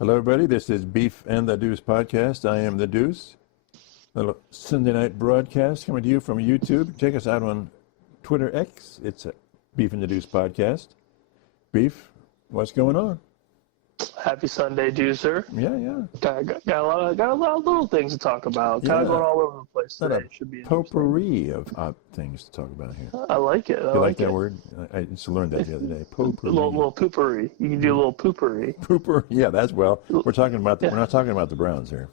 Hello, everybody. This is Beef and the Deuce podcast. I am the Deuce. Little Sunday night broadcast coming to you from YouTube. Check us out on Twitter X. It's a Beef and the Deuce podcast. Beef, what's going on? Happy Sunday, Deucer. Yeah. Got a lot of little things to talk about. Kind of going all over the place today. Should be potpourri of things to talk about here. I like it. You like that word? I just learned that the other day. Potpourri. little poopery. You can do a little poopery. Pooper. Yeah, that's well. We're talking about. We're not talking about the Browns here.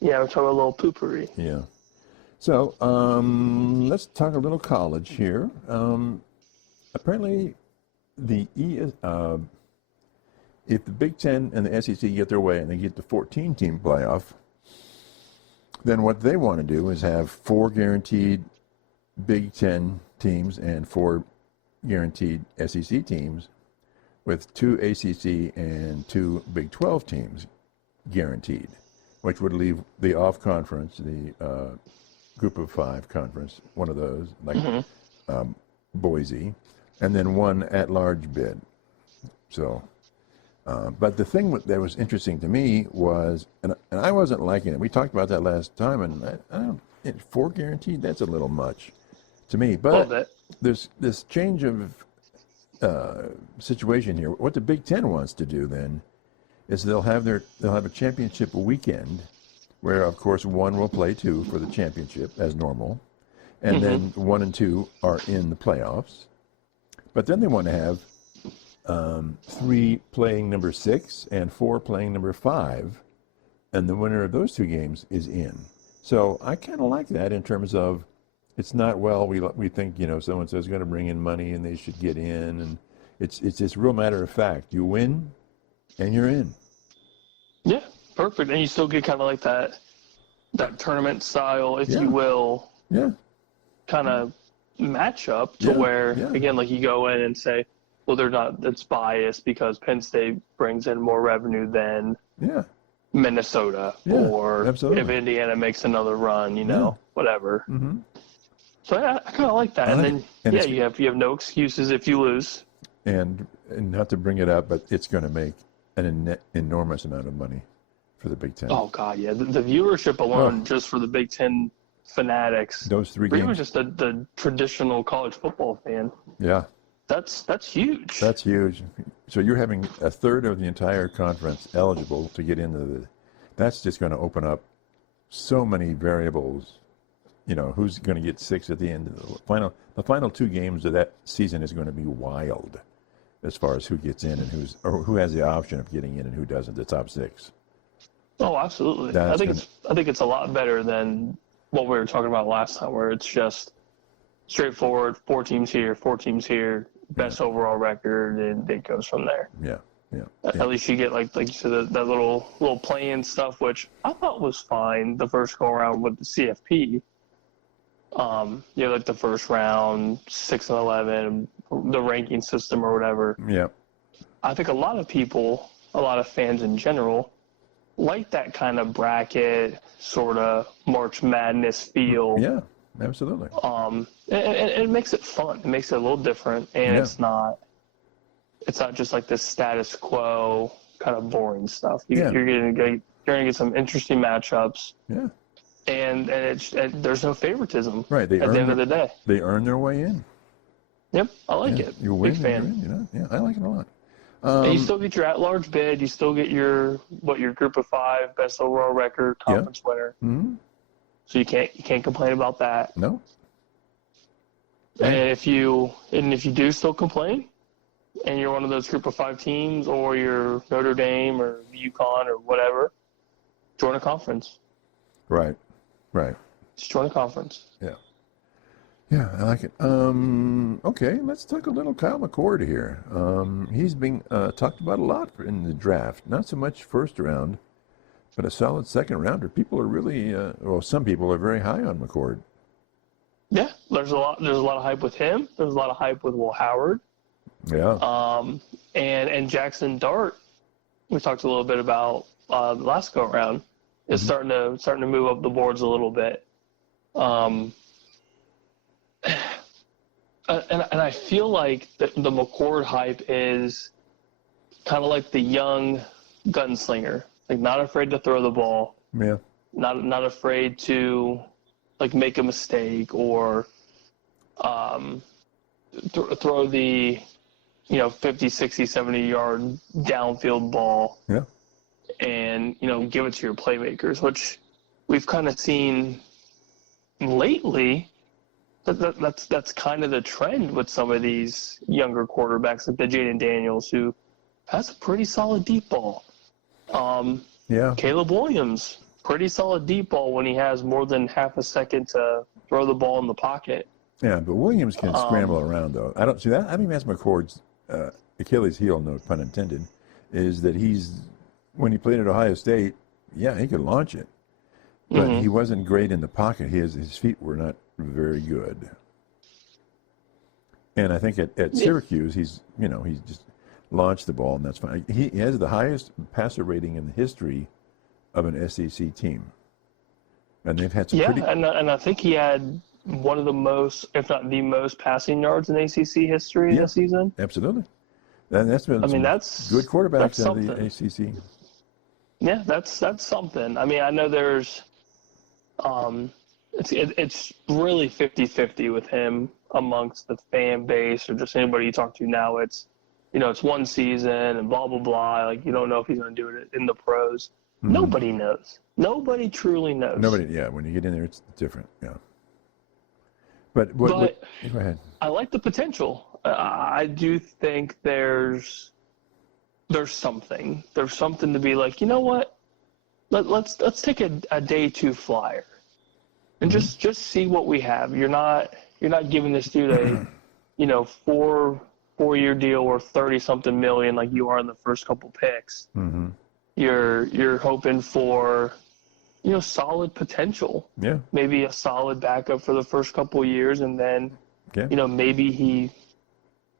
Yeah, we're talking about a little poopery. Yeah. So let's talk a little college here. Apparently, if the Big Ten and the SEC get their way and they get the 14-team playoff, then what they want to do is have 4 guaranteed Big Ten teams and 4 guaranteed SEC teams with 2 ACC and 2 Big 12 teams guaranteed, which would leave the off-conference, the Group of 5 conference, one of those, like Boise, and then one at-large bid. So... but the thing that was interesting to me was, and I wasn't liking it. We talked about that last time, and I don't. 4 guaranteed, that's a little much to me. But there's this change of situation here. What the Big Ten wants to do then is they'll have a championship weekend, where of course 1 will play 2 for the championship as normal, and then 1 and 2 are in the playoffs. But then they want to have 3 playing number 6 and 4 playing number 5, and the winner of those 2 games is in. So I kind of like that in terms of it's not, well, we think, so-and-so is going to bring in money and they should get in, and it's just real matter of fact. You win and you're in. Yeah, perfect. And you still get kind of like that tournament style, if you will, kind of matchup to where, again, like you go in and say, well, they're not. It's biased because Penn State brings in more revenue than Minnesota, or if Indiana makes another run, whatever. Mm-hmm. So I kind of like that. And then you have no excuses if you lose. And not to bring it up, but it's going to make an enormous amount of money for the Big Ten. Oh God, yeah. The viewership alone, just for the Big Ten fanatics, those 3 games, even just the traditional college football fan. Yeah. That's huge. That's huge. So you're having a third of the entire conference eligible to get into that's just going to open up so many variables. Who's going to get 6 at the end of the final 2 games of that season is going to be wild as far as who gets in and who has the option of getting in and who doesn't, the top 6. Oh, absolutely. I think it's a lot better than what we were talking about last time, where it's just straightforward, 4 teams here, 4 teams here, best overall record, and it goes from there. Yeah. At least you get, like you said, that little play-in stuff, which I thought was fine the first go-around with the CFP. Like the first round, 6 and 11, the ranking system or whatever. Yeah. I think a lot of fans in general, like that kind of bracket, sort of March Madness feel. Yeah. Absolutely. And it makes it fun. It makes it a little different, and it's not just like this status quo kind of boring stuff. You're gonna get some interesting matchups. Yeah. And there's no favoritism. Right. At the end of the day, they earn their way in. Yep, I like it. You win. Big fan. You're in, Yeah, I like it a lot. And you still get your at-large bid. You still get your Group of 5 best overall record conference winner. Mm-hmm. So you can't complain about that. No. And if you do still complain, and you're one of those Group of 5 teams, or you're Notre Dame or UConn or whatever, join a conference. Right. Just join a conference. Yeah, I like it. Okay, let's talk a little Kyle McCord here. He's being talked about a lot in the draft. Not so much first round, but a solid second rounder. People are really, some people are very high on McCord. Yeah, there's a lot of hype with him. There's a lot of hype with Will Howard. Yeah. And Jackson Dart, we talked a little bit about the last go around, is starting to move up the boards a little bit. And I feel like the McCord hype is kind of like the young gunslinger. Like, not afraid to throw the ball. Yeah. Not afraid to, like, make a mistake or throw the, 50, 60, 70-yard downfield ball. Yeah. And, give it to your playmakers, which we've kind of seen lately. That's kind of the trend with some of these younger quarterbacks, like the Jaden Daniels, who has a pretty solid deep ball. Yeah. Caleb Williams, pretty solid deep ball when he has more than half a second to throw the ball in the pocket. Yeah, but Williams can scramble around, though. I don't see that. I mean, that's McCord's Achilles heel, no pun intended, is that when he played at Ohio State, yeah, he could launch it. But he wasn't great in the pocket. His feet were not very good. And I think at Syracuse, he's just launched the ball, and that's fine. He has the highest passer rating in the history of an SEC team. And they've had some and I think he had one of the most, if not the most, passing yards in ACC history this season. Absolutely. And that's been that's good quarterbacks that's in the ACC. Yeah, that's something. I mean, I know there's it's really 50-50 with him amongst the fan base or just anybody you talk to now. It's it's one season and blah blah blah. Like, you don't know if he's going to do it in the pros. Nobody knows. Nobody truly knows. When you get in there, it's different. Yeah. But go ahead. I like the potential. I do think there's something. There's something to be like, you know what? Let's take a day 2 flyer and just see what we have. You're not giving this dude a 4-year deal worth 30-something million like you are in the first couple picks. Mm-hmm. You're hoping for solid potential. Yeah. Maybe a solid backup for the first couple of years, and then maybe he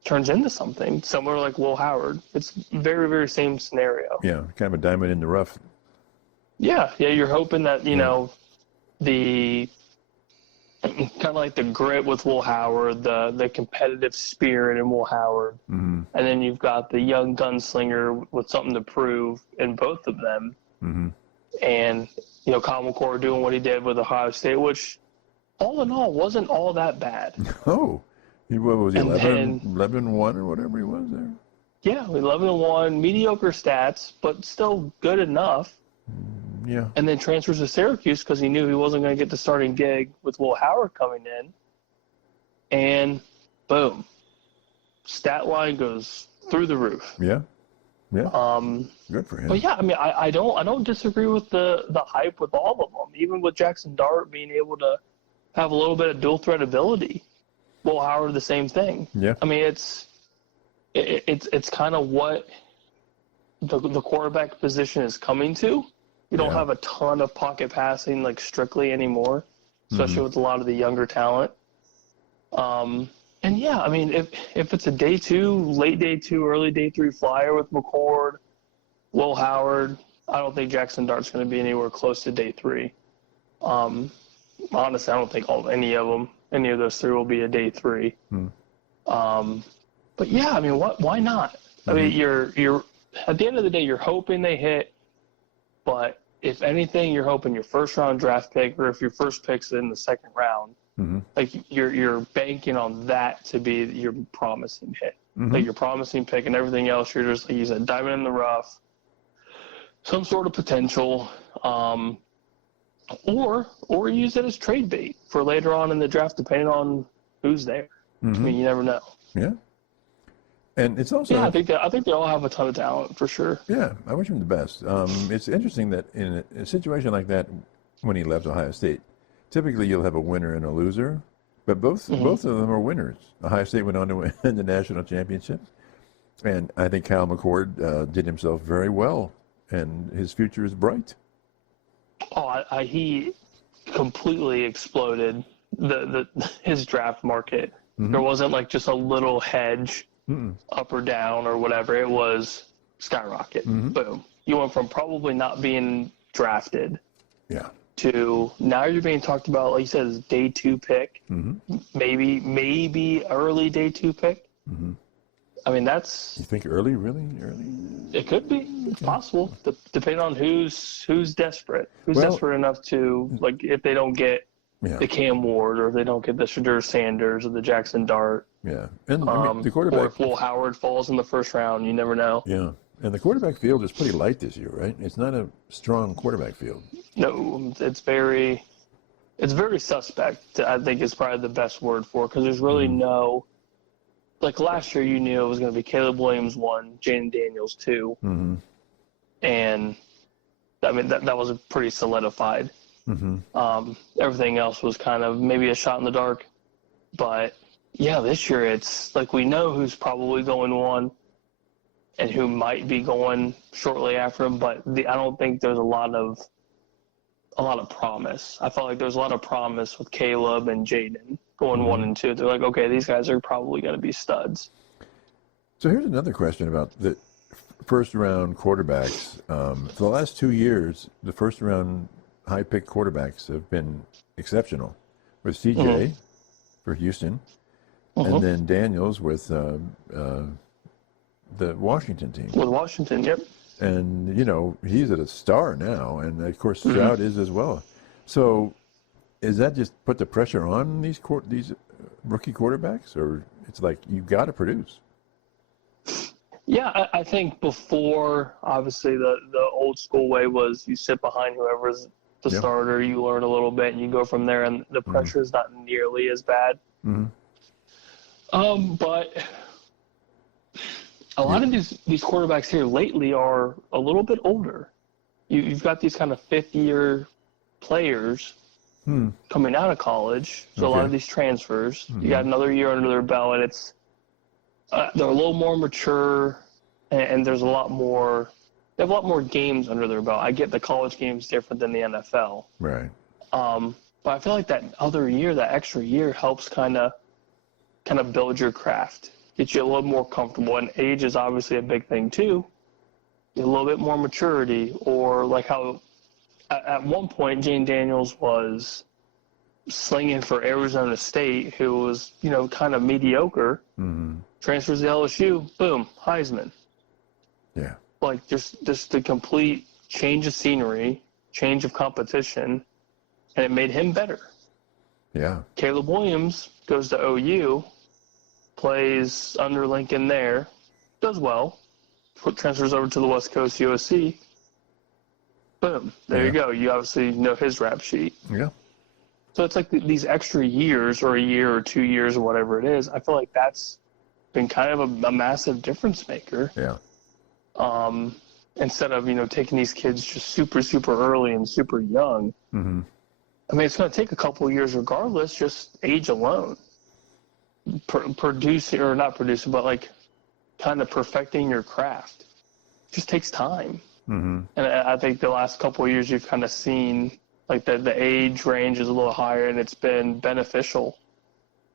turns into something similar like Will Howard. It's very, very same scenario. Yeah, kind of a diamond in the rough. Yeah, you're hoping that, the kind of like the grit with Will Howard, the competitive spirit in Will Howard, and then you've got the young gunslinger with something to prove in both of them. And, Kyle McCord doing what he did with Ohio State, which all in all wasn't all that bad. Oh, what was he, 11-1 or whatever he was there? Yeah, 11-1, mediocre stats, but still good enough. Yeah. And then transfers to Syracuse because he knew he wasn't going to get the starting gig with Will Howard coming in. And boom, stat line goes through the roof. Yeah. Yeah. Good for him. But yeah, I mean, I don't disagree with the hype with all of them. Even with Jackson Dart being able to have a little bit of dual threat ability. Will Howard, the same thing. Yeah. I mean, it's kind of what the quarterback position is coming to. You don't have a ton of pocket passing like strictly anymore, especially with a lot of the younger talent. And yeah, I mean, if it's a day 2, late day 2, early day 3 flyer with McCord, Will Howard, I don't think Jackson Dart's going to be anywhere close to day 3. Honestly, I don't think any of those 3 will be a day 3. But yeah, I mean, why not? I mean, you're at the end of the day, you're hoping they hit, but if anything, you're hoping your first round draft pick, or if your first pick's in the second round, like you're banking on that to be your promising hit, like your promising pick, and everything else you're just, like you said, diamond in the rough, some sort of potential, or use it as trade bait for later on in the draft, depending on who's there. I mean, you never know. Yeah. And it's also I think they all have a ton of talent for sure. Yeah, I wish him the best. It's interesting that in a situation like that, when he left Ohio State, typically you'll have a winner and a loser, but both of them are winners. Ohio State went on to win the national championship, and I think Kyle McCord did himself very well, and his future is bright. Oh, he completely exploded his draft market. There wasn't like just a little hedge. Up or down or whatever, it was skyrocket. Boom. You went from probably not being drafted to now you're being talked about, like you said, as day 2 pick, maybe early day 2 pick. I mean, that's. You think early, really early? It could be. It's possible, depending on who's desperate. Who's desperate enough to, like, if they don't get the Cam Ward, or if they don't get the Shadur Sanders or the Jackson Dart. Yeah, and I mean, the quarterback. Or if Will Howard falls in the first round, you never know. Yeah, and the quarterback field is pretty light this year, right? It's not a strong quarterback field. No, it's very suspect. I think is probably the best word for it, because there's really no. Like last year, you knew it was going to be Caleb Williams 1, Jaden Daniels 2, and I mean that was pretty solidified. Everything else was kind of maybe a shot in the dark, but yeah, this year it's like we know who's probably going 1 and who might be going shortly after him, but I don't think there's a lot of promise. I felt like there was a lot of promise with Caleb and Jaden going 1 and 2. They're like, okay, these guys are probably going to be studs. So here's another question about the first-round quarterbacks. For the last 2 years, the first-round high-pick quarterbacks have been exceptional, with CJ for Houston, and then Daniels with the Washington team. With Washington, yep. And, you know, he's a star now, and, of course, Stroud is as well. So is that just put the pressure on these rookie quarterbacks, or it's like you got to produce? Yeah, I think before, obviously, the old school way was you sit behind whoever's the starter, you learn a little bit, and you go from there, and the pressure is not nearly as bad. But a lot of these quarterbacks here lately are a little bit older. You've got these kind of fifth-year players coming out of college, so a lot of these transfers. You got another year under their belt, and it's they're a little more mature, and there's a lot more. They have a lot more games under their belt. I get the college game's different than the NFL, right? But I feel like that other year, that extra year, helps kind of build your craft, get you a little more comfortable. And age is obviously a big thing too. A little bit more maturity, or like how at one point Jane Daniels was slinging for Arizona State, who was, you know, kind of mediocre. Transfers to LSU, boom, Heisman. Yeah. Like just the complete change of scenery, change of competition, and it made him better. Yeah. Caleb Williams goes to OU, plays under Lincoln there, does well, transfers over to the West Coast, USC. Boom, there you go. You obviously know his rap sheet. Yeah. So it's like these extra years, or a year or 2 years or whatever it is. I feel like that's been kind of a massive difference maker. Yeah. Instead of, you know, taking these kids just super, super early and super young. I mean, it's going to take a couple of years regardless, just age alone. Producing, or not producing, but like kind of perfecting your craft. It just takes time. And I think the last couple of years you've kind of seen like the age range is a little higher, and it's been beneficial.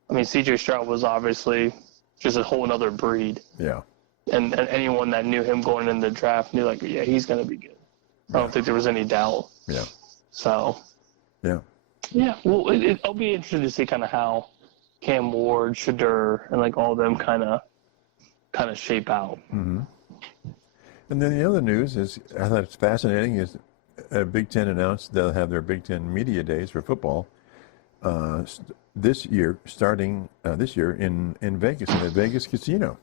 I mean, CJ Stroud was obviously just a whole other breed. Yeah. And anyone that knew him going in the draft knew, like, yeah, he's going to be good. I don't think there was any doubt. Yeah. So. Yeah. Yeah. Well, I'll be interested to see kind of how Cam Ward, Shadur, and like all of them kind of shape out. And then the other news is, I thought it's fascinating, is Big Ten announced they'll have their Big Ten Media Days for football this year, starting this year in Vegas, in the Vegas casino.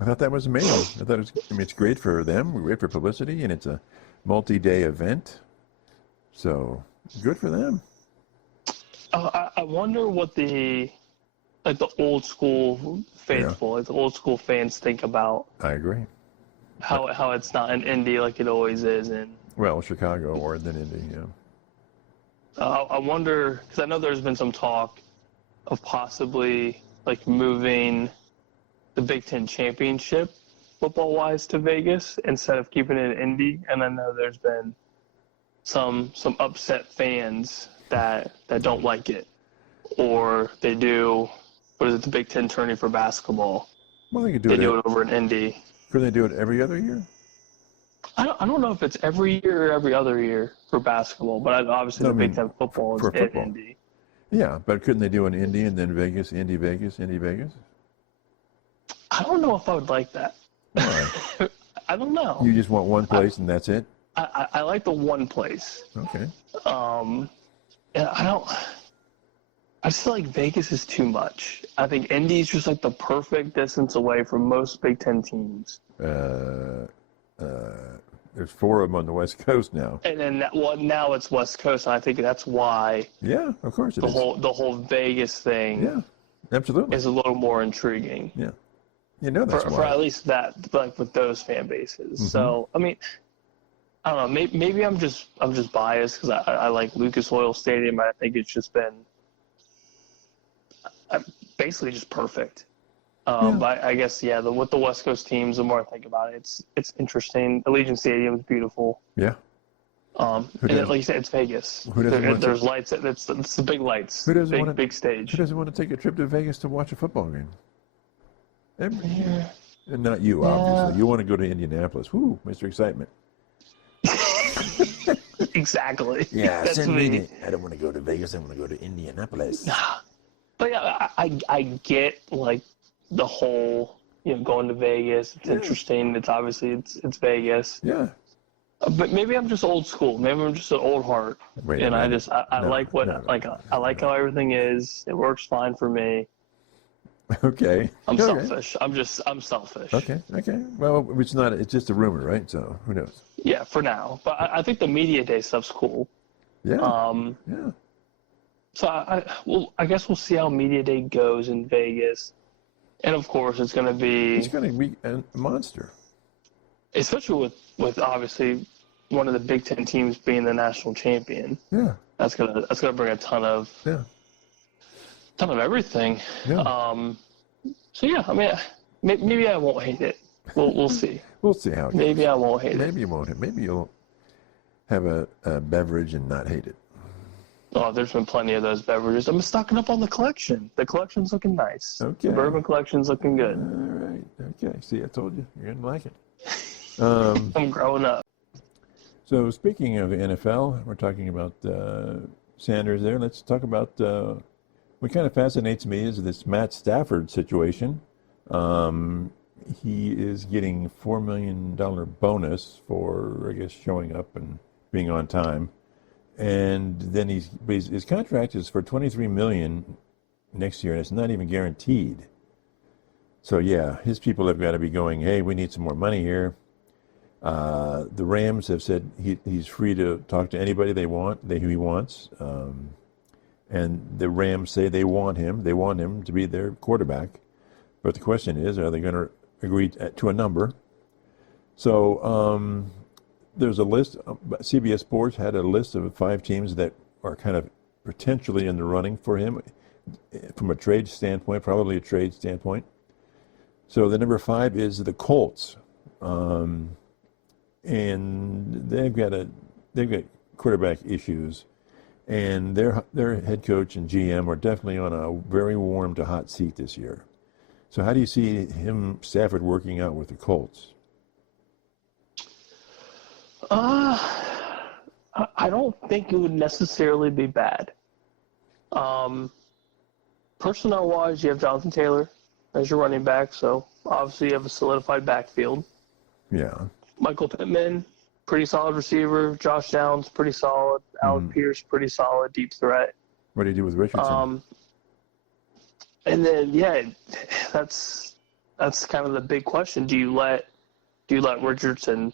I thought that was amazing. I thought it's great for them, great for publicity, and it's a multi-day event. So good for them. I wonder what the old school faithful, like the old school fans think about. I agree. How it's not an Indy like it always is in. Well, Chicago or then Indy, yeah. I wonder, because I know there's been some talk of possibly like moving the Big Ten championship football-wise to Vegas instead of keeping it in Indy, and I know there's been some upset fans that don't like it, or they do the Big Ten tourney for basketball. Well, they could do it over in Indy. Could they do it every other year? I don't know if it's every year or every other year for basketball, but obviously Big Ten football is in Indy. Yeah, but couldn't they do an Indy and then Vegas, Indy, Vegas, Indy, Vegas? I don't know if I would like that. Why? I don't know. You just want one place and that's it? I like the one place. Okay. And I just feel like Vegas is too much. I think Indy's just like the perfect distance away from most Big Ten teams. There's 4 of them on the West Coast now. And then, now it's West Coast, and I think that's why. Yeah, of course it is. The whole Vegas thing. Yeah, absolutely. Is a little more intriguing. Yeah, that's why. For at least that, like with those fan bases. Mm-hmm. So I mean, I don't know. Maybe I'm just biased because I like Lucas Oil Stadium. I think it's just been basically just perfect. But I guess with the West Coast teams, the more I think about it, it's interesting. Allegiant Stadium is beautiful. Yeah. And like you said, it's Vegas. There's lights. It's the big lights. Big stage. Who doesn't want to take a trip to Vegas to watch a football game? Every year. And not you, obviously. You want to go to Indianapolis. Woo, Mr. Excitement. Exactly. Yeah, that's me. I don't want to go to Vegas. I want to go to Indianapolis. But yeah, I get like the whole going to Vegas. It's interesting. It's obviously it's Vegas. Yeah. But maybe I'm just old school. Maybe I'm just an old heart. I like how everything is. It works fine for me. Okay. I'm selfish. I'm selfish. Okay. Well, it's not. It's just a rumor, right? So who knows? Yeah, for now. But I think the media day stuff's cool. Yeah. Yeah. So I guess we'll see how media day goes in Vegas, and of course it's going to be a monster. Especially with obviously one of the Big Ten teams being the national champion. Yeah. That's gonna bring a ton of everything. Yeah. So yeah, I mean, maybe I won't hate it. We'll see. We'll see how it goes. Maybe I won't hate it. Maybe you won't. Maybe you'll have a beverage and not hate it. Oh, there's been plenty of those beverages. I'm stocking up on the collection. The collection's looking nice. Okay. The bourbon collection's looking good. All right. Okay. See, I told you. You're gonna like it. I'm growing up. So speaking of NFL, we're talking about Sanders there. Let's talk about what kind of fascinates me is this Matt Stafford situation. He is getting $4 million bonus for, I guess, showing up and being on time. And then his contract is for $23 million next year, and it's not even guaranteed. So yeah, his people have got to be going, hey, we need some more money here. The Rams have said he's free to talk to anybody he wants. And the Rams say they want him to be their quarterback. But the question is, are they going to agree to a number? So there's a list. CBS Sports had a list of 5 teams that are kind of potentially in the running for him from a trade standpoint, probably a trade standpoint. So the number 5 is the Colts. And they've got quarterback issues, and their head coach and GM are definitely on a very warm to hot seat this year. So how do you see Stafford working out with the Colts? I don't think it would necessarily be bad. Personnel-wise, you have Jonathan Taylor as your running back, so obviously you have a solidified backfield. Yeah. Michael Pittman, pretty solid receiver. Josh Downs, pretty solid. Alec Pierce, pretty solid deep threat. What do you do with Richardson? And then that's kind of the big question. Do you let Richardson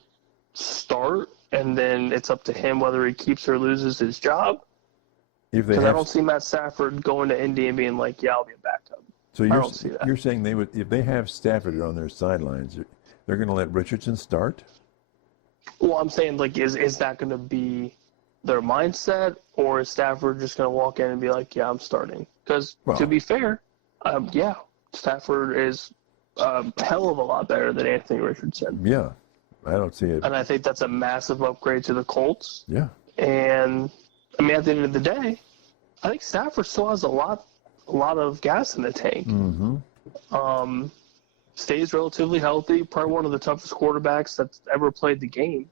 start, and then it's up to him whether he keeps or loses his job? Because I don't see Matt Stafford going to Indy and being like, "Yeah, I'll be a backup." So I don't see that. You're saying they would, if they have Stafford on their sidelines, they're going to let Richardson start? Well, I'm saying, like, is that going to be their mindset, or is Stafford just going to walk in and be like, "Yeah, I'm starting"? Because to be fair, Stafford is a hell of a lot better than Anthony Richardson. Yeah, I don't see it. And I think that's a massive upgrade to the Colts. Yeah. And I mean, at the end of the day, I think Stafford still has a lot of gas in the tank. Mm-hmm. Stays relatively healthy, probably one of the toughest quarterbacks that's ever played the game.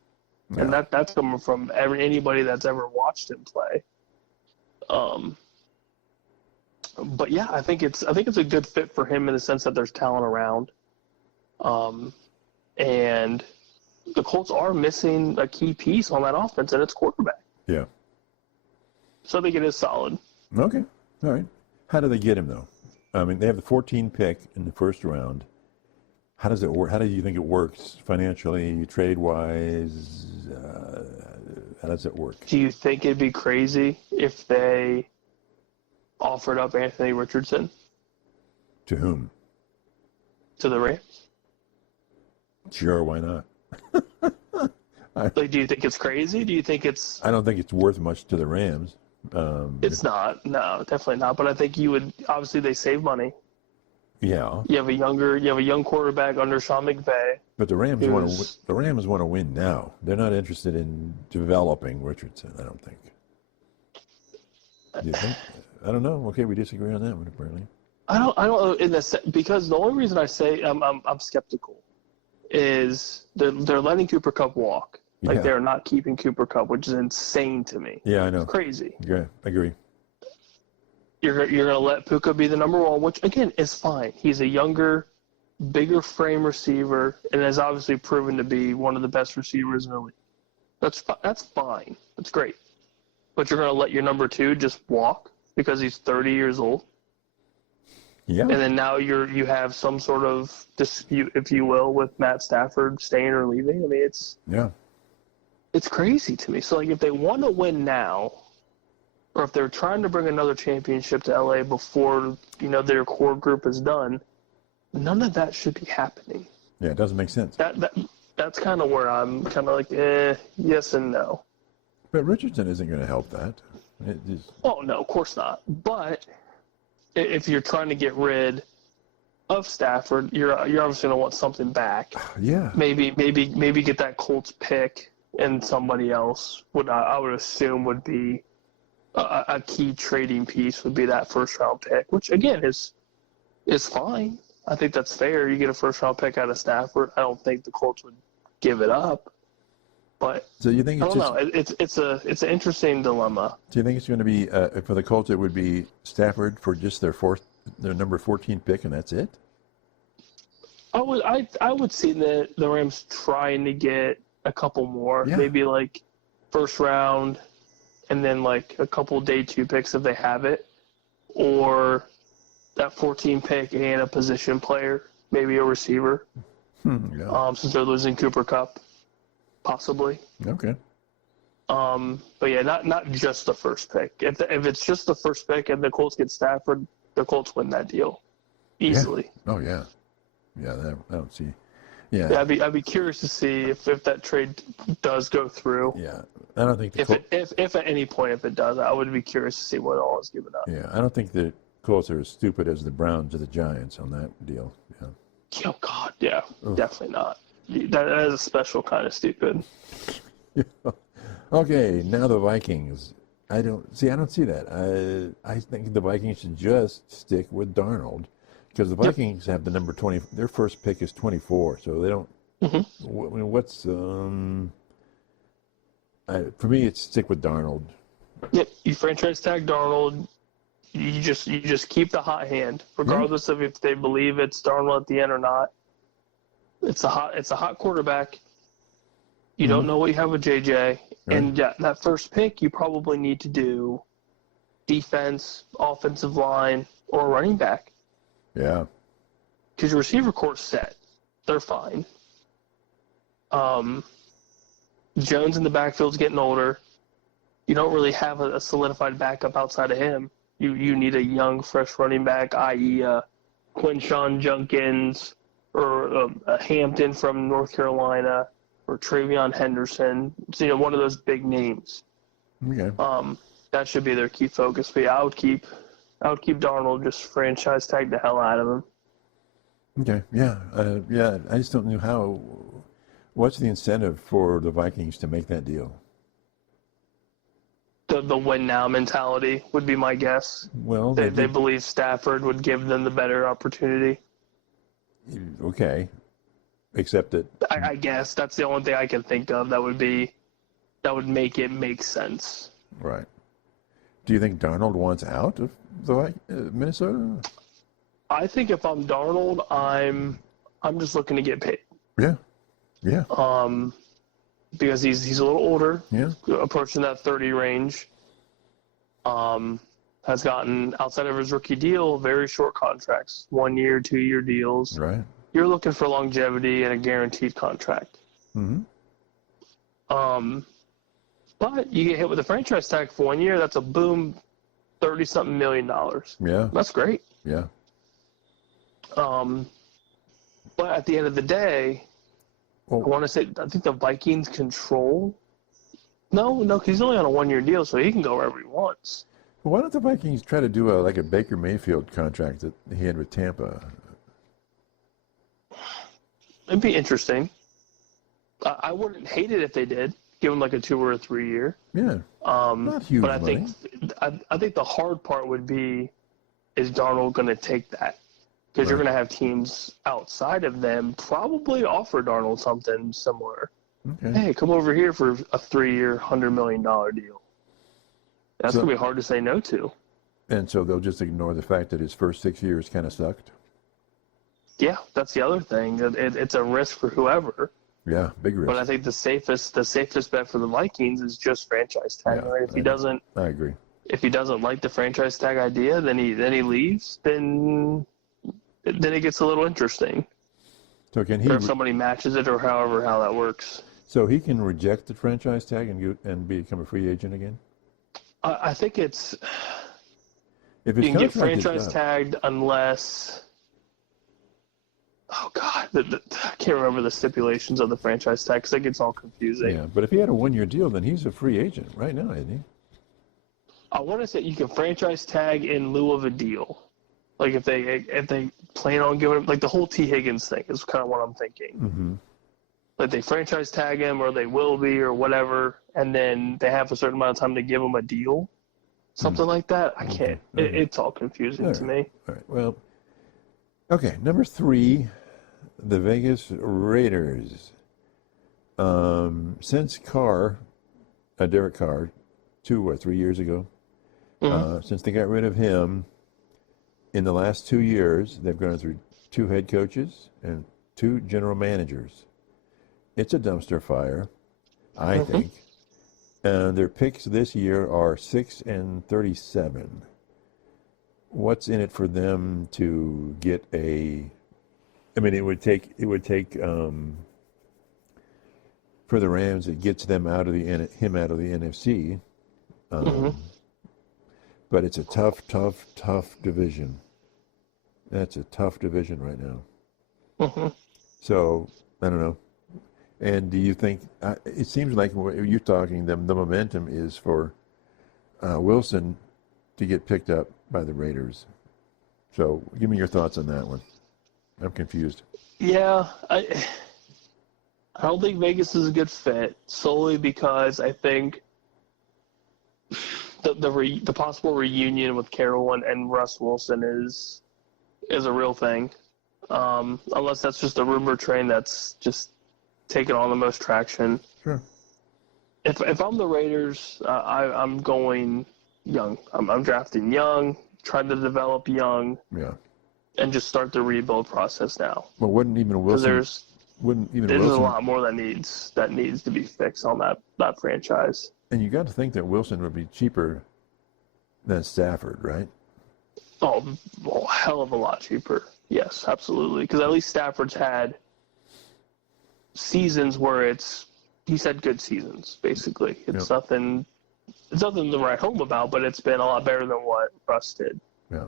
Yeah. And that's coming from anybody that's ever watched him play. But yeah, I think it's a good fit for him in the sense that there's talent around. And the Colts are missing a key piece on that offense, and it's quarterback. Yeah. So I think it is solid. Okay. All right. How do they get him, though? I mean, they have the 14 pick in the first round. How does it work? How do you think it works financially, trade-wise? How does it work? Do you think it'd be crazy if they offered up Anthony Richardson? To whom? To the Rams? Sure, why not? Like, do you think it's crazy? Do you think it's... I don't think it's worth much to the Rams. It's not. No, definitely not. But I think you would... Obviously, they save money. Yeah. You have a young quarterback under Sean McVay. But the Rams want to win now. They're not interested in developing Richardson, I don't think. Do you think? I don't know. Okay, we disagree on that one apparently. I don't know because the only reason I say I'm skeptical is they're letting Cooper Kupp walk. Like, they're not keeping Cooper Kupp, which is insane to me. Yeah, I know. It's crazy. Yeah, I agree. You're going to let Puka be the number one, which, again, is fine. He's a younger, bigger frame receiver and has obviously proven to be one of the best receivers in the league. That's fine. That's great. But you're going to let your number two just walk because he's 30 years old? Yeah. And then now you have some sort of dispute, if you will, with Matt Stafford staying or leaving. I mean, it's crazy to me. So, like, if they want to win now, or if they're trying to bring another championship to LA before, their core group is done, none of that should be happening. Yeah, it doesn't make sense. That's kind of where I'm kind of like, yes and no. But Richardson isn't going to help that. Oh, no, of course not. But if you're trying to get rid of Stafford, you're obviously going to want something back. Yeah. Maybe get that Colts pick and somebody else I would assume would be a key trading piece would be that first round pick, which again is fine. I think that's fair. You get a first round pick out of Stafford. I don't think the Colts would give it up. But so you think I don't know. It's an interesting dilemma. Do you think it's going to be for the Colts? It would be Stafford for just their number 14 pick, and that's it. I would see the Rams trying to get a couple more, maybe like first round, and then like a couple day two picks if they have it, or that 14 pick and a position player, maybe a receiver. Since they're losing Cooper Kupp, possibly. Okay. But yeah, not just the first pick. If it's just the first pick and the Colts get Stafford, the Colts win that deal easily. Yeah. Oh yeah. Yeah, I don't see. Yeah. I'd be curious to see if that trade does go through. Yeah, I don't think if at any point if it does, I would be curious to see what all is given up. Yeah, I don't think the Colts are as stupid as the Browns or the Giants on that deal. Yeah. Oh God, yeah, definitely not. That is a special kind of stupid. Okay, now the Vikings. I don't see that. I think the Vikings should just stick with Darnold. Because the Vikings have the number 20. Their first pick is 24, so they don't. Mm-hmm. I mean, what's for me? It's stick with Darnold. Yep, you franchise tag Darnold. You just keep the hot hand, regardless of if they believe it's Darnold at the end or not. It's a hot quarterback. You don't know what you have with JJ, and that first pick you probably need to do defense, offensive line, or running back. Yeah. Because your receiver core's set. They're fine. Jones in the backfield's getting older. You don't really have a solidified backup outside of him. You need a young, fresh running back, i.e. Quinshawn Junkins or a Hampton from North Carolina or Travion Henderson. So, one of those big names. Okay. That should be their key focus. But yeah, I would keep Darnold, just franchise tag the hell out of him. Okay, yeah. I just don't know what's the incentive for the Vikings to make that deal? The win now mentality would be my guess. Well, they believe Stafford would give them the better opportunity. Okay, except that I guess that's the only thing I can think of that would make it make sense. Right. Do you think Darnold wants out of Minnesota? I think if I'm Darnold, I'm I'm just looking to get paid. Yeah. Yeah. Because he's a little older. Yeah. Approaching that 30 range. Has gotten, outside of his rookie deal, very short contracts, 1 year, 2 year deals. Right. You're looking for longevity and a guaranteed contract. Mm-hmm. But you get hit with a franchise tag for 1 year, that's a boom, $30-something million. Yeah. That's great. Yeah. But at the end of the day, I want to say, I think the Vikings control. No, because he's only on a 1 year deal, so he can go wherever he wants. Well, why don't the Vikings try to do a Baker Mayfield contract that he had with Tampa? It'd be interesting. I wouldn't hate it if they did. Give him like a 2 or a 3 year. Yeah. Not huge but money. I think the hard part would be, is Darnold going to take that? Because you're going to have teams outside of them probably offer Darnold something similar. Okay. Hey, come over here for a 3 year, $100 million deal. That's going to be hard to say no to. And so they'll just ignore the fact that his first 6 years kind of sucked? Yeah, that's the other thing. It's a risk for whoever. Yeah, big risk. But I think the safest bet for the Vikings is just franchise tag. Yeah, right? If he doesn't, I agree. If he doesn't like the franchise tag idea, then he leaves. Then it gets a little interesting. So can he? Or if somebody matches it, or how that works. So he can reject the franchise tag and become a free agent again. I think it's. If you can get franchise tagged unless. Oh God, I can't remember the stipulations of the franchise tag because it gets all confusing. Yeah, but if he had a 1 year deal, then he's a free agent right now, isn't he? I want to say you can franchise tag in lieu of a deal. Like if they plan on giving him, like the whole T. Higgins thing is kind of what I'm thinking. Mm-hmm. Like they franchise tag him, or they will be, or whatever, and then they have a certain amount of time to give him a deal, something like that. I can't. Okay. It's all confusing to me. All right. Well, okay. Number 3, the Vegas Raiders. Since Derek Carr, 2 or 3 years ago, since they got rid of him, in the last 2 years, they've gone through 2 head coaches and 2 general managers. It's a dumpster fire, I think. And their picks this year are 6 and 37. What's in it for them to get a? I mean, it would take for the Rams. It gets them out of the NFC. But it's a tough division. That's a tough division right now. So I don't know. And do you think it seems like what you're talking? The momentum is for Wilson to get picked up by the Raiders. So give me your thoughts on that one. I'm confused. Yeah, I don't think Vegas is a good fit solely because I think the possible reunion with Carroll and Russ Wilson is a real thing, unless that's just a rumor train that's just taking on the most traction. Sure. If I'm the Raiders, I'm going young. I'm drafting young, trying to develop young. Yeah. And just start the rebuild process now. Well, wouldn't even Wilson? There's a lot more that needs to be fixed on that franchise. And you got to think that Wilson would be cheaper than Stafford, right? Oh, well, hell of a lot cheaper. Yes, absolutely. Because at least Stafford's had seasons where he's had good seasons. Basically, it's nothing to write home about, but it's been a lot better than what Russ did. Yeah.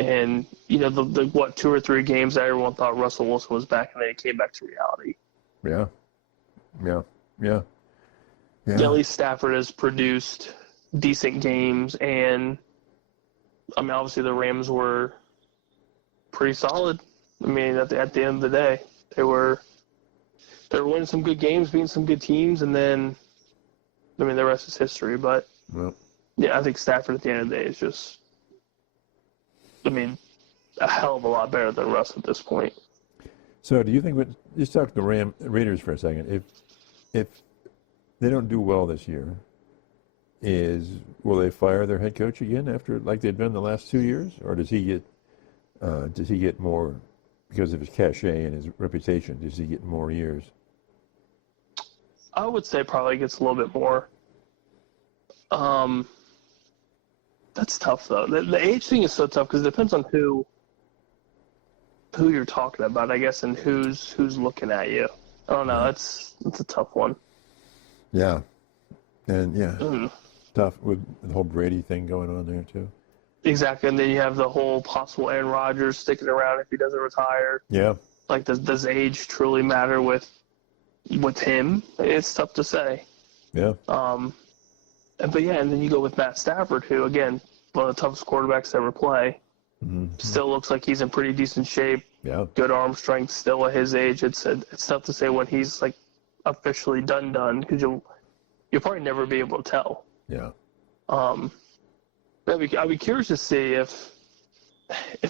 And, the 2 or 3 games that everyone thought Russell Wilson was back, and then he came back to reality. Yeah. At least Stafford has produced decent games, and, I mean, obviously the Rams were pretty solid. I mean, at the end of the day, they were winning some good games, beating some good teams, and then, I mean, the rest is history. But, I think Stafford at the end of the day is just, I mean, a hell of a lot better than Russ at this point. So do you think, just talk to the Raiders for a second, if they don't do well this year, will they fire their head coach again after, like they've done the last 2 years? Or does he get more because of his cachet and his reputation? Does he get more years? I would say probably gets a little bit more. That's tough though. The age thing is so tough because it depends on who you're talking about, I guess, and who's looking at you. I don't know. It's a tough one. Yeah, and tough with the whole Brady thing going on there too. Exactly, and then you have the whole possible Aaron Rodgers sticking around if he doesn't retire. Yeah. Like, does age truly matter with him? It's tough to say. Yeah. And then you go with Matt Stafford, who, again, one of the toughest quarterbacks to ever play. Mm-hmm. Still looks like he's in pretty decent shape. Yeah. Good arm strength still at his age. It's tough to say when he's, like, officially done, because you'll probably never be able to tell. Yeah. I'd be curious to see if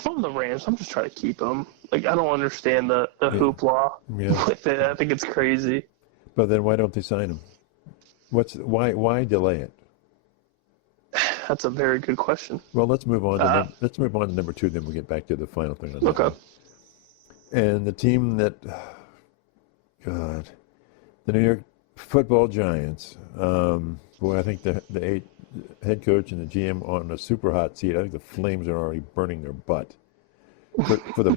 I'm the Rams, I'm just trying to keep him. Like, I don't understand the hoopla with it. I think it's crazy. But then why don't they sign him? Why delay it? That's a very good question. Well, let's move on to number 2. Then we'll get back to the final thing. Okay. And the team that, the New York Football Giants. Boy, I think the head coach and the GM on a super hot seat. I think the flames are already burning their butt for the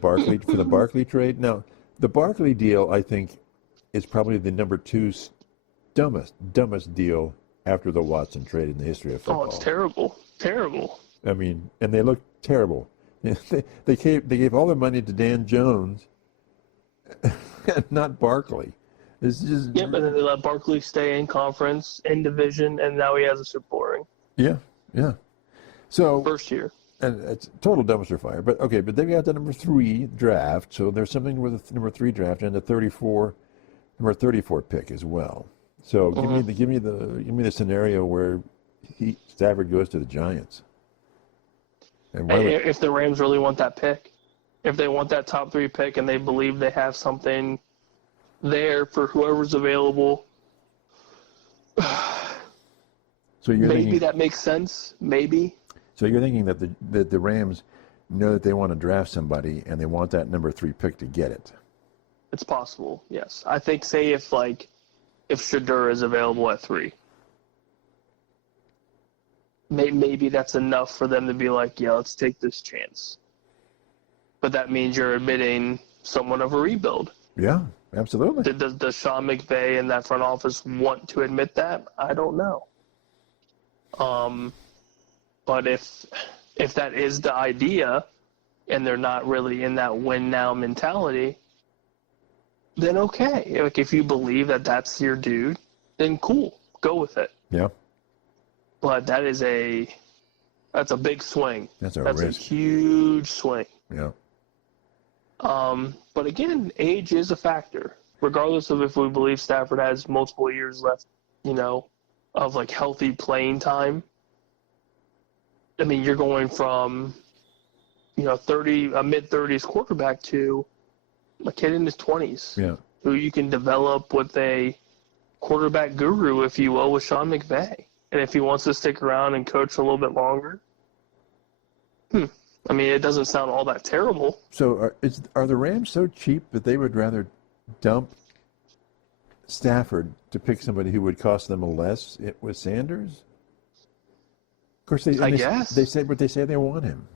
Barkley trade. Now, the Barkley deal, I think, is probably the number 2 dumbest deal after the Watson trade in the history of football. Oh, it's terrible. I mean, and they look terrible. They gave all their money to Dan Jones, and not Barkley. It's just and then they let Barkley stay in conference, in division, and now he has a Super Bowl ring. Yeah. So first year. And it's total dumpster fire. But they got the number 3 draft, so there's something with the number 3 draft and the number 34 pick as well. So give me the scenario where Stafford goes to the Giants. And if the Rams really want that pick, if they want that top 3 pick and they believe they have something there for whoever's available, so maybe that makes sense. Maybe. So you're thinking that the Rams know that they want to draft somebody and they want that number 3 pick to get it. It's possible, yes. I think, say, if Shedeur is available at 3, maybe that's enough for them to be like, yeah, let's take this chance. But that means you're admitting somewhat of a rebuild. Yeah, absolutely. Does Sean McVay and that front office want to admit that? I don't know. But if that is the idea and they're not really in that win now mentality, then okay. Like, if you believe that that's your dude, then cool, go with it. Yeah. But that's a big swing. That's a risk. A huge swing. Yeah. But again, age is a factor, regardless of if we believe Stafford has multiple years left, of like healthy playing time. I mean, you're going from, a mid-30s quarterback to a kid in his 20s. Yeah. Who you can develop with a quarterback guru, if you will, with Sean McVay. And if he wants to stick around and coach a little bit longer, I mean, it doesn't sound all that terrible. So are the Rams so cheap that they would rather dump Stafford to pick somebody who would cost them less with Sanders? Of course, I guess. They say they want him.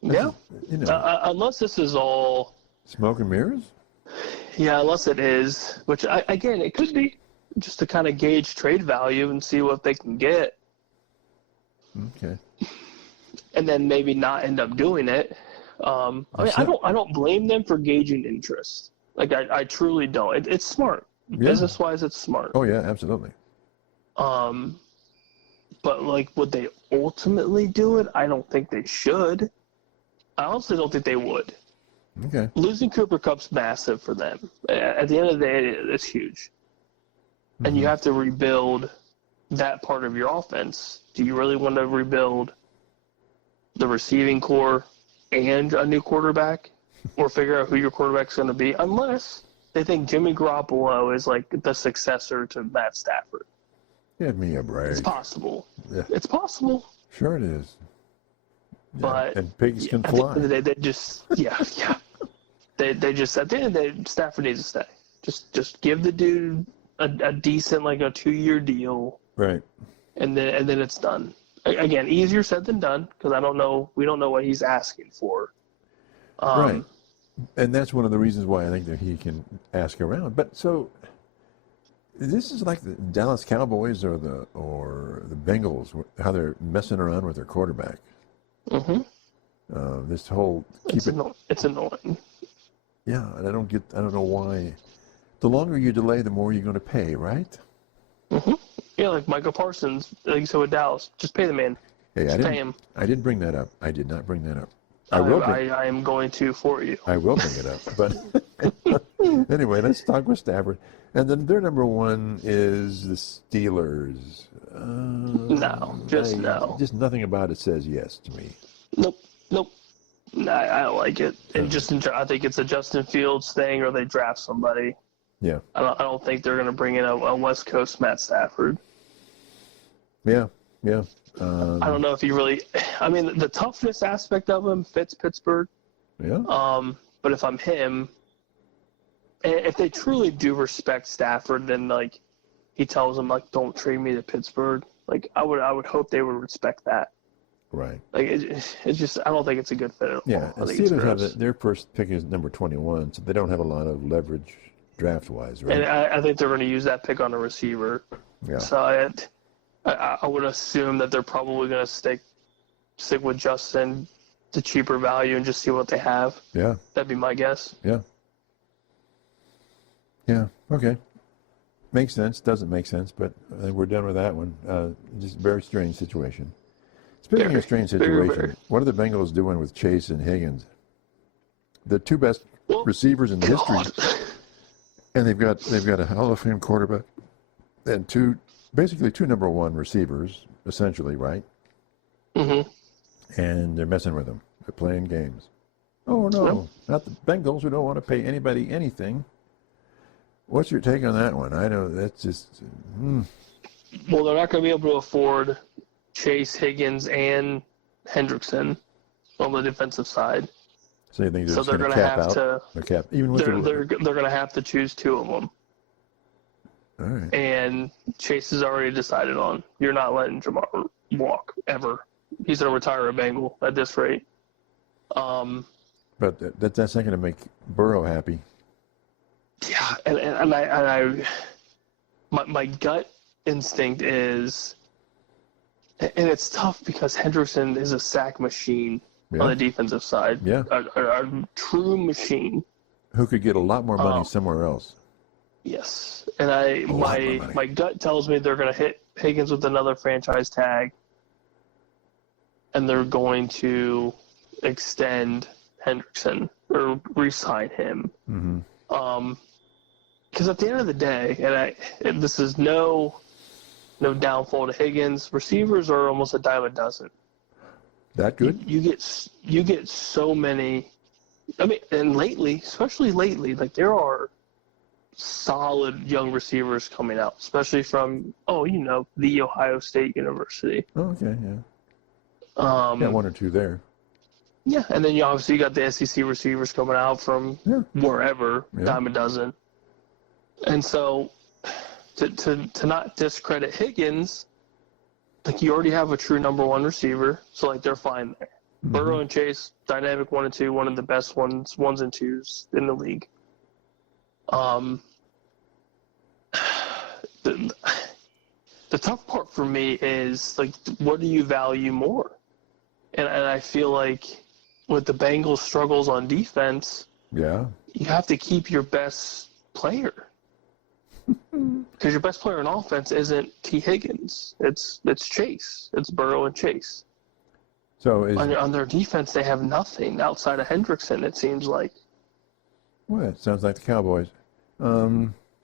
Yeah. Unless this is all smoke and mirrors? Yeah, unless it is, which, again, it could be just to kind of gauge trade value and see what they can get. Okay. And then maybe not end up doing it. I don't blame them for gauging interest. Like, I truly don't. It's smart. Yeah. Business-wise, it's smart. Oh, yeah, absolutely. But, like, would they ultimately do it? I don't think they should. I honestly don't think they would. Okay. Losing Cooper Kupp's massive for them. At the end of the day, it's huge. Mm-hmm. And you have to rebuild that part of your offense. Do you really want to rebuild the receiving core and a new quarterback? Or figure out who your quarterback's going to be? Unless they think Jimmy Garoppolo is like the successor to Matt Stafford. Give me a break. It's possible. Yeah. It's possible. Sure it is. But and pigs can at fly. the end of the day, they just, yeah. They just at the end of the day, Stafford needs to stay. Just give the dude a decent, like a 2-year deal. Right. And then it's done. Again, easier said than done, because we don't know what he's asking for. Right. And that's one of the reasons why I think that he can ask around. But so this is like the Dallas Cowboys or the Bengals, how they're messing around with their quarterback. Mm-hmm. This whole it's annoying. Yeah, and I don't know why. The longer you delay, the more you're going to pay, right? Mm-hmm. Yeah, like Michael Parsons, like you said with Dallas, just pay the man. Hey, pay him. I didn't bring that up. I did not bring that up. I am going to for you. I will bring it up. But anyway, let's talk with Stafford. And then their number one is the Steelers. No. Just nothing about it says yes to me. Nope. No, I don't like it. And I think it's a Justin Fields thing, or they draft somebody. Yeah. I don't think they're going to bring in a West Coast Matt Stafford. Yeah. I don't know if he really. I mean, the toughness aspect of him fits Pittsburgh. Yeah. But if I'm him, if they truly do respect Stafford, then like he tells them like, don't trade me to Pittsburgh. Like I would hope they would respect that. Right. Like it's just I don't think it's a good fit at all. Yeah. The Steelers have their first pick is number 21, so they don't have a lot of leverage draft wise, right? And I think they're going to use that pick on a receiver. Yeah. So I would assume that they're probably going to stick with Justin, the cheaper value, and just see what they have. Yeah. That'd be my guess. Yeah. Yeah. Okay. Makes sense. Doesn't make sense, but I think we're done with that one. Just a very strange situation. Speaking of strange situation, what are the Bengals doing with Chase and Higgins? The two best receivers in history, and they've got a Hall of Fame quarterback and basically two number one receivers, essentially, right? Mm-hmm. And they're messing with them. They're playing games. Oh no, not the Bengals who don't want to pay anybody anything. What's your take on that one? I know that's just. Well, they're not going to be able to afford Chase, Higgins, and Hendrickson on the defensive side. So you think they're going to cap out? They're going to have to choose two of them. All right. And Chase is already decided on. You're not letting Jamar walk ever. He's going to retire a Bengal at this rate. But that's not going to make Burrow happy. Yeah, and my gut instinct is, and it's tough because Hendrickson is a sack machine on the defensive side. Yeah, a true machine. Who could get a lot more money somewhere else. Yes, and my gut tells me they're going to hit Higgins with another franchise tag, and they're going to extend Hendrickson or re-sign him. Mm-hmm. Because at the end of the day, and this is no downfall to Higgins, receivers are almost a dime a dozen. That good? You get so many. I mean, and especially lately, like there are solid young receivers coming out, especially from the Ohio State University. Oh, okay, yeah. One or two there. Yeah, and then you obviously got the SEC receivers coming out from wherever, dime a dozen. And so, to not discredit Higgins, like you already have a true number one receiver, so like they're fine there. Mm-hmm. Burrow and Chase, dynamic 1 and 2, one of the best ones and twos in the league. The tough part for me is like, what do you value more? And I feel like with the Bengals' struggles on defense, you have to keep your best player. Because your best player in offense isn't T. Higgins. It's Chase. It's Burrow and Chase. So on their defense, they have nothing outside of Hendrickson, it seems like. Well, it sounds like the Cowboys.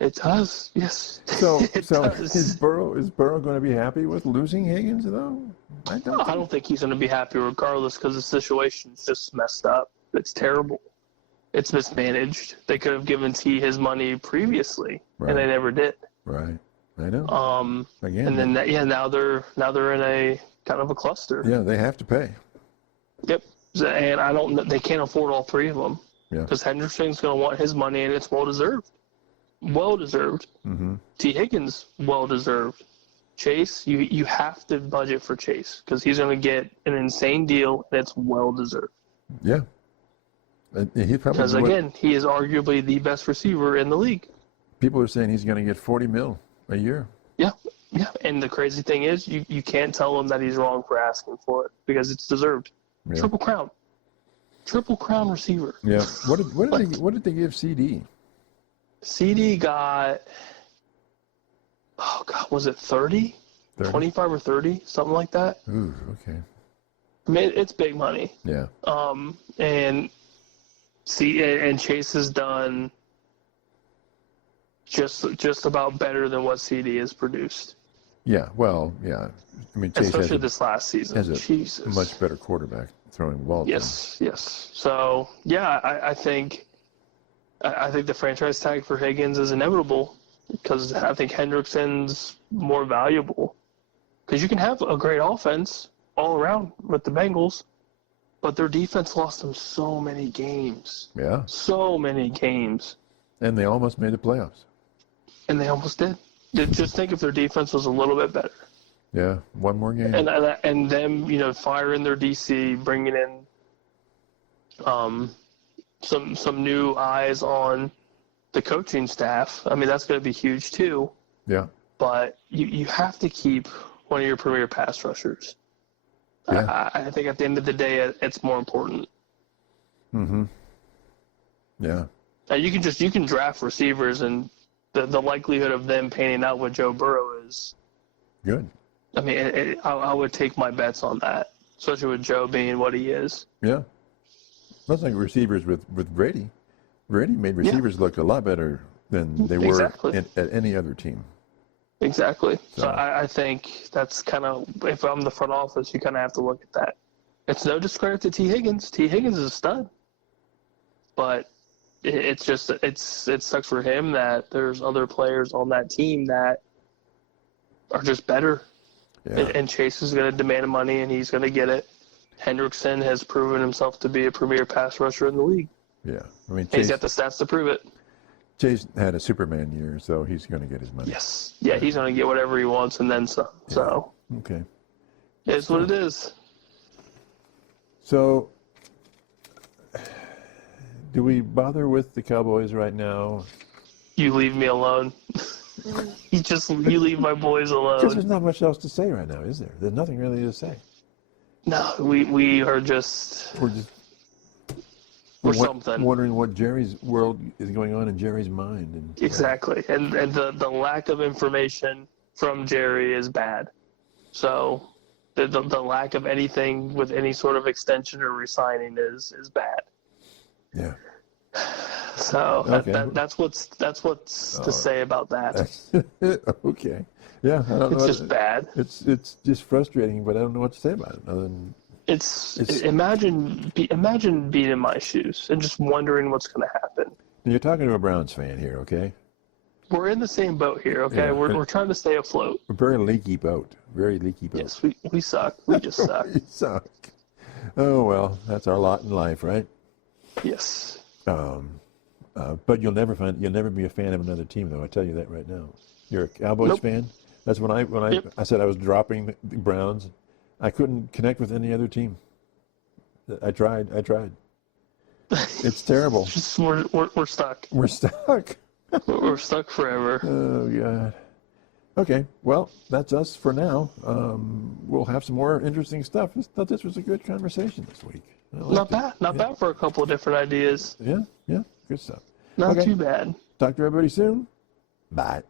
It does, yes. So is Burrow going to be happy with losing Higgins, though? I don't think he's going to be happy regardless because the situation's just messed up. It's terrible. It's mismanaged. They could have given T his money previously, and they never did. Right, I know. Again, and then now they're in a kind of a cluster. Yeah, they have to pay. Yep, and they can't afford all three of them. Yeah. Because Hendrickson's going to want his money, and it's well-deserved. Well-deserved. Mm-hmm. T. Higgins, well-deserved. Chase, you have to budget for Chase because he's going to get an insane deal, and it's well-deserved. Yeah. Because, again, he is arguably the best receiver in the league. People are saying he's going to get $40 million a year. Yeah. Yeah. And the crazy thing is you can't tell him that he's wrong for asking for it because it's deserved. Yeah. Triple crown receiver. Yeah. What did they give CD? CD got, was it 30? 25 or 30, something like that. Ooh, okay. I mean, it's big money. Yeah. And Chase has done just about better than what CD has produced. Yeah. Well, yeah. I mean, Chase especially this last season. Has a Jesus. much better quarterback throwing the ball. Yes. So yeah, I think the franchise tag for Higgins is inevitable because I think Hendrickson's more valuable. Because you can have a great offense all around with the Bengals, but their defense lost them so many games. Yeah. So many games. And they almost made the playoffs. And they almost did. Just think if their defense was a little bit better. Yeah, one more game. And them, firing their DC, bringing in some new eyes on the coaching staff. I mean, that's going to be huge too. Yeah. But you have to keep one of your premier pass rushers. Yeah. I think at the end of the day, it's more important. Mm-hmm. Yeah. Now you can draft receivers, and the likelihood of them panning out with Joe Burrow is good. I mean, I would take my bets on that, especially with Joe being what he is. Yeah. That's like receivers with Brady. Brady made receivers look a lot better than they were at any other team. Exactly. So I think that's kind of, if I'm the front office, you kind of have to look at that. It's no discredit to T. Higgins. T. Higgins is a stud. But it sucks for him that there's other players on that team that are just better. Yeah. And Chase is going to demand money, and he's going to get it. Hendrickson has proven himself to be a premier pass rusher in the league. Yeah. I mean, he's got the stats to prove it. Chase had a Superman year, so he's going to get his money. Yes. Yeah, he's going to get whatever he wants and then some. Yeah. So. Okay. It's what it is. So, do we bother with the Cowboys right now? You leave me alone. You leave my boys alone. Because there's not much else to say right now, is there? There's nothing really to say. No, we are just... We're something. Wondering what Jerry's world is going on in Jerry's mind. And exactly. And the lack of information from Jerry is bad. So the lack of anything with any sort of extension or re-signing is bad. Yeah. So okay. that's what's to say about that. Okay. Yeah, I don't know. It's just bad. It's just frustrating, but I don't know what to say about it other than imagine being in my shoes and just wondering what's going to happen. You're talking to a Browns fan here, okay? We're in the same boat here, okay? Yeah, we're trying to stay afloat. A very leaky boat. Very leaky boat. Yes, we suck. We just suck. We suck. Oh well, that's our lot in life, right? Yes. But you'll never be a fan of another team, though. I tell you that right now. You're a Cowboys fan. That's when I said I was dropping the Browns. I couldn't connect with any other team. I tried. It's terrible. We're stuck. We're stuck. We're stuck forever. Oh God. Okay. Well, that's us for now. We'll have some more interesting stuff. I thought this was a good conversation this week. Not bad for a couple of different ideas. Yeah. Good stuff. Not too bad. Talk to everybody soon. Bye.